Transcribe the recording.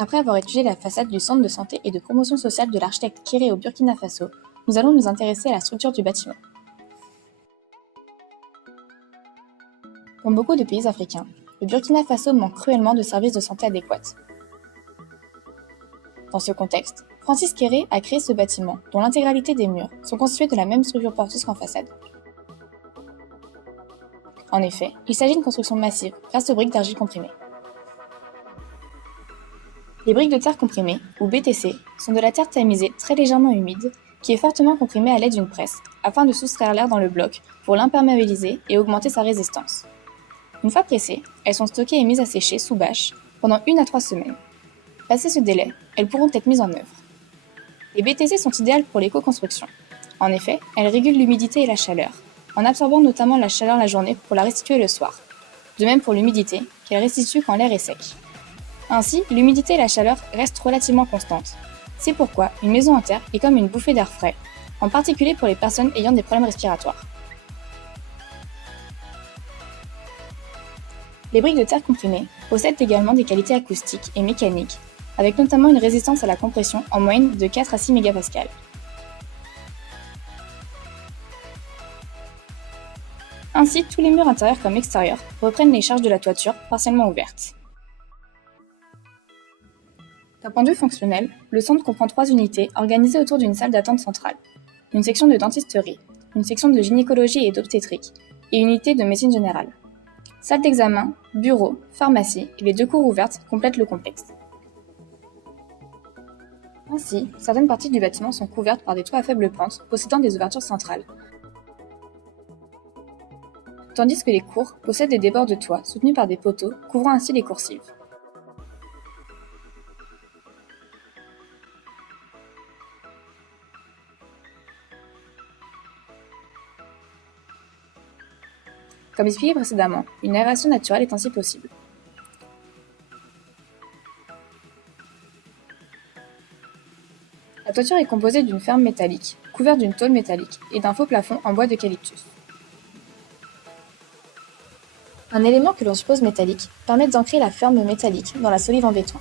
Après avoir étudié la façade du centre de santé et de promotion sociale de l'architecte Kéré au Burkina Faso, nous allons nous intéresser à la structure du bâtiment. Comme beaucoup de pays africains, le Burkina Faso manque cruellement de services de santé adéquats. Dans ce contexte, Francis Kéré a créé ce bâtiment, dont l'intégralité des murs sont constitués de la même structure porteuse qu'en façade. En effet, il s'agit d'une construction massive grâce aux briques d'argile comprimée. Les briques de terre comprimée, ou BTC, sont de la terre tamisée très légèrement humide, qui est fortement comprimée à l'aide d'une presse, afin de soustraire l'air dans le bloc pour l'imperméabiliser et augmenter sa résistance. Une fois pressées, elles sont stockées et mises à sécher sous bâche pendant 1 à 3 semaines. Passé ce délai, elles pourront être mises en œuvre. Les BTC sont idéales pour l'éco-construction. En effet, elles régulent l'humidité et la chaleur, en absorbant notamment la chaleur la journée pour la restituer le soir. De même pour l'humidité, qu'elles restituent quand l'air est sec. Ainsi, l'humidité et la chaleur restent relativement constantes. C'est pourquoi une maison en terre est comme une bouffée d'air frais, en particulier pour les personnes ayant des problèmes respiratoires. Les briques de terre comprimées possèdent également des qualités acoustiques et mécaniques, avec notamment une résistance à la compression en moyenne de 4 à 6 MPa. Ainsi, tous les murs intérieurs comme extérieurs reprennent les charges de la toiture partiellement ouvertes. D'un point de vue fonctionnel, le centre comprend 3 unités organisées autour d'une salle d'attente centrale, une section de dentisterie, une section de gynécologie et d'obstétrique, et une unité de médecine générale. Salle d'examen, bureau, pharmacie et les 2 cours ouvertes complètent le complexe. Ainsi, certaines parties du bâtiment sont couvertes par des toits à faible pente possédant des ouvertures centrales, tandis que les cours possèdent des débords de toit soutenus par des poteaux couvrant ainsi les coursives. Comme expliqué précédemment, une aération naturelle est ainsi possible. La toiture est composée d'une ferme métallique, couverte d'une tôle métallique et d'un faux plafond en bois d'eucalyptus. Un élément que l'on suppose métallique permet d'ancrer la ferme métallique dans la solive en béton.